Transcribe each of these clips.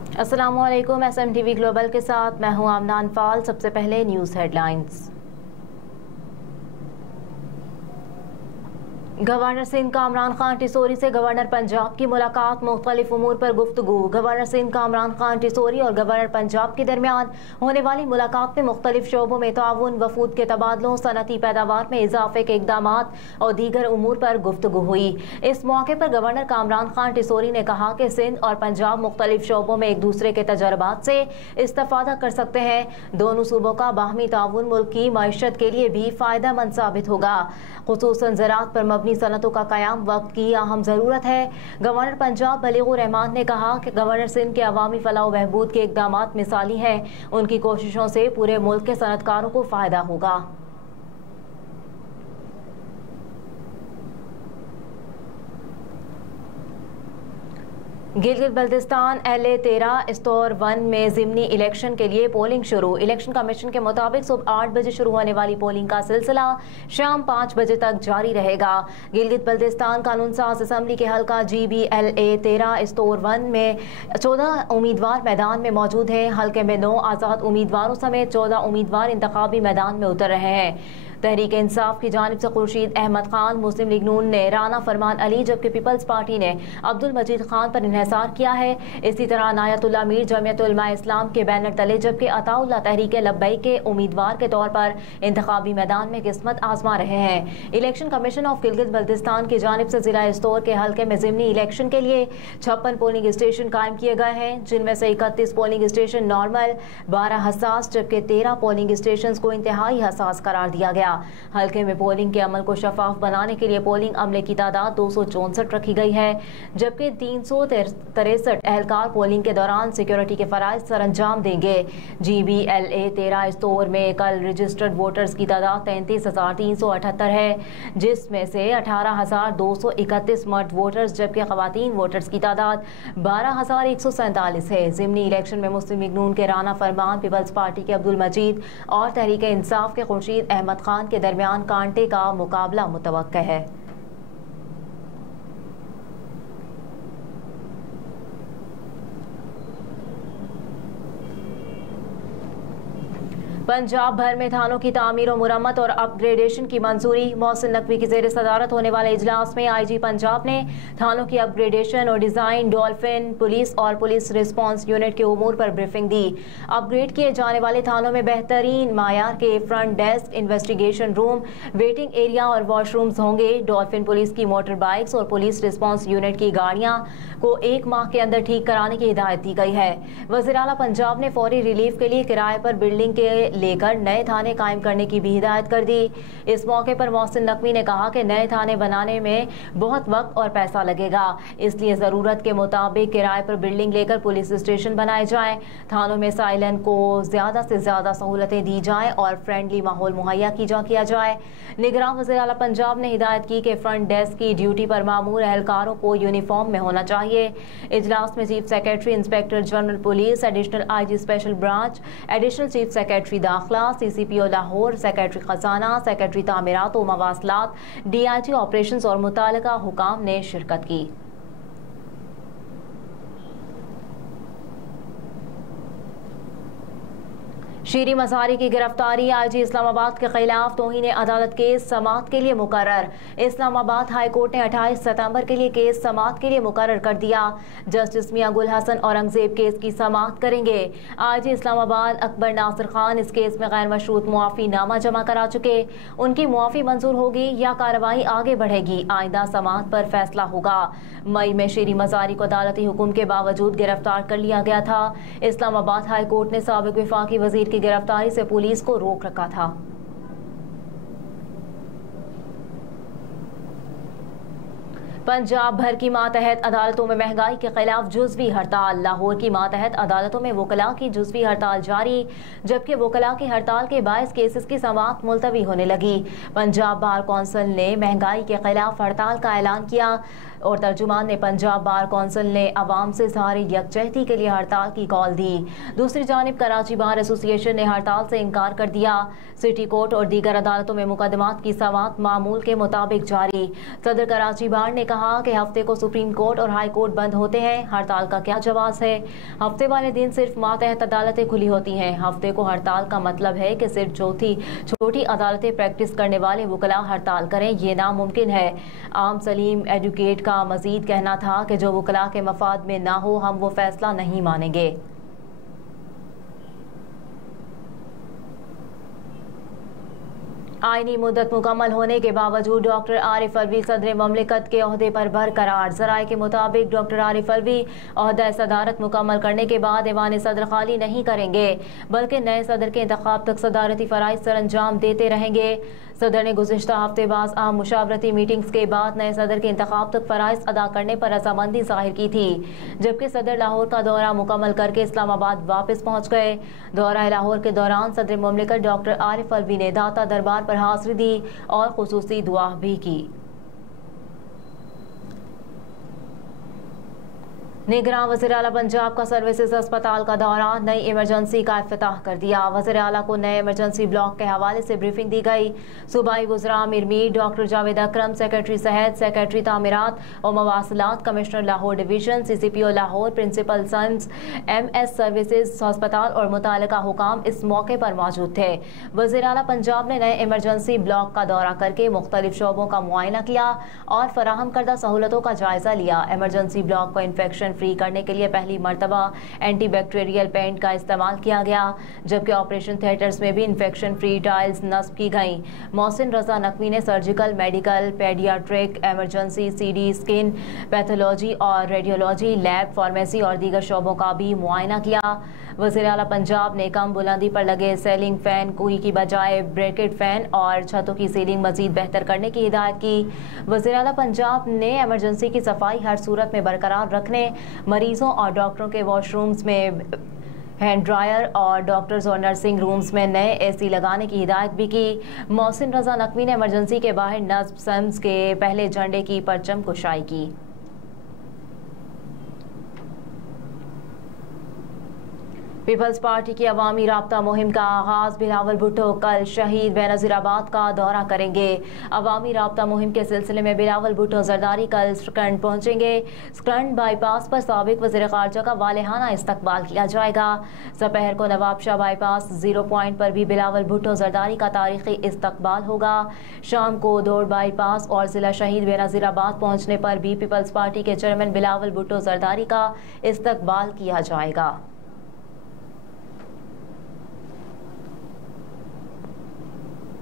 अस्सलामुअलैकुम। SMTV global के साथ मैं हूं आमना अनफाल। सबसे पहले news headlines. Governor Sindh Kamran Khan Tessori से गवर्नर पंजाब की मुलाकात, मुख्तलिफ उमूर पर गुफ्तगू। गवर्नर सिंध कामरान खान टिसोरी और गवर्नर पंजाब के दरमियान होने वाली मुलाकात में मुख्तलिफ शोबों में ताउन, वफूद के तबादलों, सनती पैदावार में इजाफे के इकदाम और दीगर उमूर पर गुफ्तगू हुई। इस मौके पर गवर्नर कामरान खान टिसोरी ने कहा कि सिंध और पंजाब मुख्तलिफ शोबों में एक दूसरे के तजर्बात से इस्तेफादा कर सकते हैं। दोनों सूबों का बाहमी ताउन मुल्क की मईशत के लिए भी फ़ायदेमंद साबित होगा। खुसूसन ज़राअत पर मबनी सनतों का क़याम वक्त की अहम ज़रूरत है। गवर्नर पंजाब बलीगुर रहमान ने कहा कि गवर्नर सिंध के अवामी फलाह व बहबूद के इक़दामात मिसाली हैं। उनकी कोशिशों से पूरे मुल्क के सनतकारों को फ़ायदा होगा। गिलगित बल्तिस्तान LA-13 स्टोर 1 में ज़िमनी इलेक्शन के लिए पोलिंग शुरू। इलेक्शन कमीशन के मुताबिक सुबह 8 बजे शुरू होने वाली पोलिंग का सिलसिला शाम 5 बजे तक जारी रहेगा। गिलगित बल्तिस्तान कानून साज असम्बली के हल्का GB LA-13 स्टोर 1 में 14 उम्मीदवार मैदान में मौजूद हैं। हल्के में 9 आज़ाद उम्मीदवारों समेत 14 उम्मीदवार इंतखाबी मैदान में उतर रहे हैं। तहरीक इंसाफ की जानिब से खुर्शीद अहमद खान, मुस्लिम लीग नून ने राना फरमान अली, जबकि पीपल्स पार्टी ने अब्दुल मजीद खान पर इन्हिसार किया है। इसी तरह नायतुल्लाह मीर जमीयत उलमा इस्लाम के बैनर तले, जबकि अताउल्लाह तहरीक लब्बैक के उम्मीदवार के तौर पर इंतखाबी मैदान में किस्मत आजमा रहे हैं। Election commission of Gilgit Baltistan की जानिब से जिला स्टोर के हल्के में ज़िमनी इलेक्शन के लिए 56 पोलिंग स्टेशन कायम किए गए हैं, जिनमें से 31 पोलिंग स्टेशन नॉर्मल, 12 हसास, जबकि 13 पोलिंग स्टेशन को इंतहाई हसास करार दिया गया। हल्के में पोलिंग के अमल को शफाफ बनाने के लिए पोलिंग अमले की तादाद 264 रखी गई है, जबकि 363 एहलकार पोलिंग के दौरान सिक्योरिटी के फराइज सर अंजाम देंगे। GB LA-13 स्टोर में कल रजिस्टर्ड वोटर्स की तादाद 33,378 है, जिसमें से 18,231 मर्द वोटर्स, जबकि खवातीन वोटर्स की तादाद 12,147 है। ज़िमनी इलेक्शन में मुस्लिम लीग नून के राना फरमान, पीपल्स पार्टी के अब्दुल मजीद और तहरीक इंसाफ के खुर्शीद अहमद खान के दरमियान कांटे का मुकाबला मुतवक्का है। पंजाब भर में थानों की तामीर और मुरम्मत और अपग्रेडेशन की मंजूरी। मोहसिन नकवी की ज़ेर सदारत होने वाले इजलास में IG पंजाब ने थानों की अपग्रेडेशन और डिज़ाइन, डॉल्फिन पुलिस और पुलिस रिस्पांस यूनिट के उमूर पर ब्रीफिंग दी। अपग्रेड किए जाने वाले थानों में बेहतरीन मायार के front desk, investigation room, waiting area और वॉशरूम्स होंगे। डॉल्फिन पुलिस की मोटर बाइक्स और पुलिस रिस्पांस यूनिट की गाड़ियाँ को 1 माह के अंदर ठीक कराने की हिदायत दी गई है। वज़ीर आला पंजाब ने फौरी रिलीफ के लिए किराए पर बिल्डिंग के लेकर नए थाने कायम करने की भी हिदायत कर दी। इस मौके पर मोहसिन नकवी ने कहा कि नए थाने बनाने में बहुत वक्त और पैसा लगेगा, इसलिए ज़रूरत के मुताबिक किराए पर बिल्डिंग लेकर पुलिस स्टेशन बनाए जाएं। थानों में साइलन को ज़्यादा से ज़्यादा सहूलतें दी जाएं और फ्रेंडली माहौल मुहैया किया जाए। निगरान वज़ीर आला पंजाब ने हिदायत की कि फ्रंट डेस्क की ड्यूटी पर मामूर एहलकारों को यूनिफॉर्म में होना चाहिए। इजलास में chief secretary, inspector general police, additional IG special branch, additional chief secretary दाखिला, CCPO लाहौर, सेक्रेटरी खजाना, सेक्रेटरी तामीरात व मवासलात, DIG ऑपरेशंस और मुतालिका हुकाम ने शिरकत की। शीरी मज़ारी की गिरफ्तारी, IG इस्लामाबाद के खिलाफ तौहीन अदालत केस समाअत के लिए मुकर्रर। इस्लामाबाद हाई कोर्ट ने 28 सितंबर के लिए केस समाअत के लिए मुकर्रर कर दिया। जस्टिस मियां गुल हसन औरंगजेब केस की समाअत करेंगे। IG इस्लामाबाद अकबर नासिर खान इस केस में गैर मशरूत मुआफ़ी नामा जमा करा चुके। उनकी मुआफ़ी मंजूर होगी या कार्रवाई आगे बढ़ेगी, आइंदा समाअत पर फैसला होगा। मई में शीरी मज़ारी को अदालती हुक्म के बावजूद गिरफ्तार कर लिया गया था। इस्लामाबाद हाई कोर्ट ने साबिक वफाकी वजीर की गिरफ्तारी से पुलिस को रोक रखा था। पंजाब भर की मातहत अदालतों में महंगाई के खिलाफ जुज़वी हड़ताल। लाहौर की मातहत अदालतों में वकला की जुज़वी हड़ताल जारी, जबकि वकला की हड़ताल के बायस केसेस की समाअत मुलतवी होने लगी। पंजाब बार कौंसिल ने महंगाई के खिलाफ हड़ताल का ऐलान किया और तर्जुमान ने पंजाब बार कौंसिल ने अवाम से ज़ाहिर यकजहती के लिए हड़ताल की कॉल दी। दूसरी जानिब कराची बार एसोसिएशन ने हड़ताल से इनकार कर दिया। सिटी कोर्ट और दीगर अदालतों में मुकदमात की समाअत मामूल के मुताबिक जारी। सदर कराची बार ने कहा कहा कि हफ्ते को सुप्रीम कोर्ट और हाई कोर्ट बंद होते हैं, हड़ताल का क्या जवाब है। हफ्ते वाले दिन सिर्फ मातहत अदालतें खुली होती हैं। हफ्ते को हड़ताल का मतलब है कि सिर्फ छोटी अदालतें प्रैक्टिस करने वाले वकला हड़ताल करें, ये नामुमकिन है। आम सलीम एडवोकेट का मजीद कहना था कि जो वकला के मफाद में ना हो हम वो फैसला नहीं मानेंगे। आईनी मुद्दत मुकम्मल होने के बावजूद डॉक्टर आरिफ अलवी सदर ममलिकत के ओहदे पर बरकरार। ज़राए के मुताबिक डॉक्टर आरिफ अलवी ओहदा सदारत मुकम्मल करने के बाद ऐवान सदर खाली नहीं करेंगे, बल्कि नए सदर के इंतखाब तक सदारती फ़राइज़ सर अंजाम देते रहेंगे। सदर ने गुज़िश्ता हफ्ते बाद अहम मुशावरती मीटिंग्स के बाद नए सदर के इंतखाब तक फ़राइज़ अदा करने पर रजामंदी ज़ाहिर की थी, जबकि सदर लाहौर का दौरा मुकम्मल करके इस्लामाबाद वापस पहुँच गए। दौरा लाहौर के दौरान सदर ममलिकत डॉक्टर आरिफ अलवी ने दाता दरबार पर हाज़िरी दी और खुसूसी दुआ भी की। निगरान वज़ीर आला पंजाब का सर्विसेज अस्पताल का दौरा, नई इमरजेंसी का इफ्तिताह कर दिया। वज़ीर आला को नए इमरजेंसी ब्लॉक के हवाले से ब्रीफिंग दी गई। सूबाई वज़रा आमिर मीर, डॉक्टर जावेद अकरम, सेक्रेटरी सेहत, सेक्रेटरी तामीरात और मवासिलात, commissioner Lahore division, CCPO Lahore, principal सन्स MS सर्विसेज अस्पताल और मुतालिका हुकाम इस मौके पर मौजूद थे। वज़ीर आला पंजाब ने नए इमरजेंसी ब्लॉक का दौरा करके मुख्तलिफ शोबों का मुआयना किया और फराहम करदा सहूलतों का जायजा लिया। इमरजेंसी ब्लॉक को इन्फेक्शन फ्री करने के लिए पहली मरतबा एंटीबैक्टीरियल पेंट का इस्तेमाल किया गया, जबकि ऑपरेशन थिएटर्स में भी इन्फेक्शन फ्री टाइल्स नस्ब की गई। मोहसिन रजा नकवी ने surgical, medical, paediatric, emergency, CD skin, pathology और रेडियोलॉजी, लैब, फार्मेसी और दीगर शोबों का भी मुआयना किया। वज़ीर आला पंजाब ने कम बुलंदी पर लगे सेलिंग फैन कोई की बजाय ब्रैकेट फैन और छतों की सीलिंग मजीद बेहतर करने की हिदायत की। वज़ीर आला पंजाब ने इमरजेंसी की सफाई हर सूरत में बरकरार रखने, मरीजों और डॉक्टरों के वॉशरूम्स में हैंड ड्रायर और डॉक्टर्स और नर्सिंग रूम्स में नए AC लगाने की हिदायत भी की। मोहसिन रजा नकवी ने इमरजेंसी के बाहर नस्ब सम्स के पहले झंडे की परचम कुशाई की। पीपल्स पार्टी की अवामी राब्ता मुहिम का आगाज, बिलावल भुट्टो कल शहीद बेनज़ीराबाद का दौरा करेंगे। अवामी राब्ता मुहिम के सिलसिले में बिलावल भुट्टो जरदारी कल स्कंड पहुंचेंगे। स्कंड बाईपास पर साबिक वज़ीर ख़ारजा का वालेहाना इस्तकबाल किया जाएगा। दोपहर को नवाबशाह बाईपास 0 पॉइंट पर भी बिलावल भुट्टो जरदारी का तारीखी इस्तकबाल होगा। शाम को दौड़ बाईपास और ज़िला शहीद बेनज़ीराबाद पहुँचने पर भी पीपल्स पार्टी के चेयरमैन बिलावल भुट्टो जरदारी का इस्तकबाल किया जाएगा।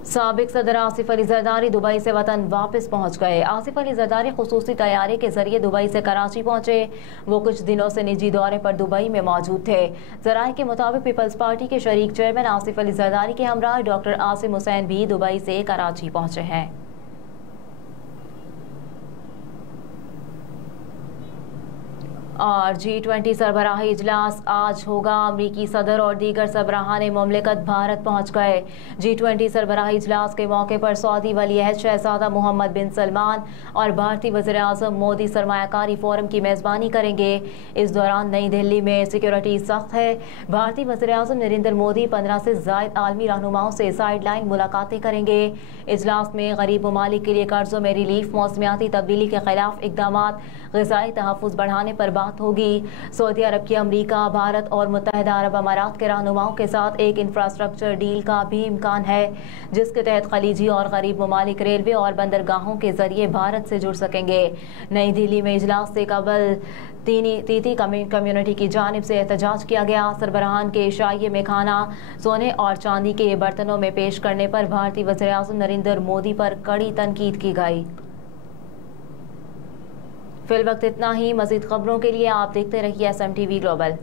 साबिक सदर आसिफ अली जरदारी दुबई से वतन वापस पहुंच गए। आसिफ अली जरदारी खुसूसी तैयारी के जरिए दुबई से कराची पहुंचे। वो कुछ दिनों से निजी दौरे पर दुबई में मौजूद थे। ज़राए के मुताबिक पीपल्स पार्टी के शरीक चेयरमैन आसिफ अली जरदारी के हमरा डॉक्टर आसिम हुसैन भी दुबई से कराची पहुंचे हैं। और G20 सरबराही इजलास आज होगा। अमरीकी सदर और दीगर सरबराहान मुमलिकत भारत पहुँच गए। G20 सरबराही इजलास के मौके पर सऊदी वली-अहद शहजादा मोहम्मद बिन सलमान और भारतीय वज़ीर आज़म मोदी सरमायाकारी फोरम की मेज़बानी करेंगे। इस दौरान नई दिल्ली में सिक्योरिटी सख्त है। भारतीय वज़ीर आज़म नरेंद्र मोदी 15 से ज़ायद आलमी रहनुमाओं से साइड लाइन मुलाकातें करेंगे। इजलास में गरीब ममालिक के लिए कर्जों में रिलीफ, मौसमियाती तब्दीली के खिलाफ इक़दामात, ग़िज़ाई तहफ़्फ़ुज़ बढ़ाने पर बात होगी। सऊदी अरब की अमरीका, भारत और मुत्तहिदा अरब अमारात के रहनुमाओं के साथ एक इंफ्रास्ट्रक्चर डील का भी इम्कान है, जिसके तहत खलीजी और गरीब ममालिक रेलवे और बंदरगाहों के जरिए भारत से जुड़ सकेंगे। नई दिल्ली में इजलास से कबल तीती कम्युनिटी की जानिब से एहतजाज किया गया। सरबराहान के इशाइये में खाना सोने और चांदी के बर्तनों में पेश करने पर भारतीय वज़ीर आज़म नरेंद्र मोदी पर कड़ी तनकीद की गई। फिल वक्त इतना ही। मज़ीद खबरों के लिए आप देखते रहिए SMTV ग्लोबल।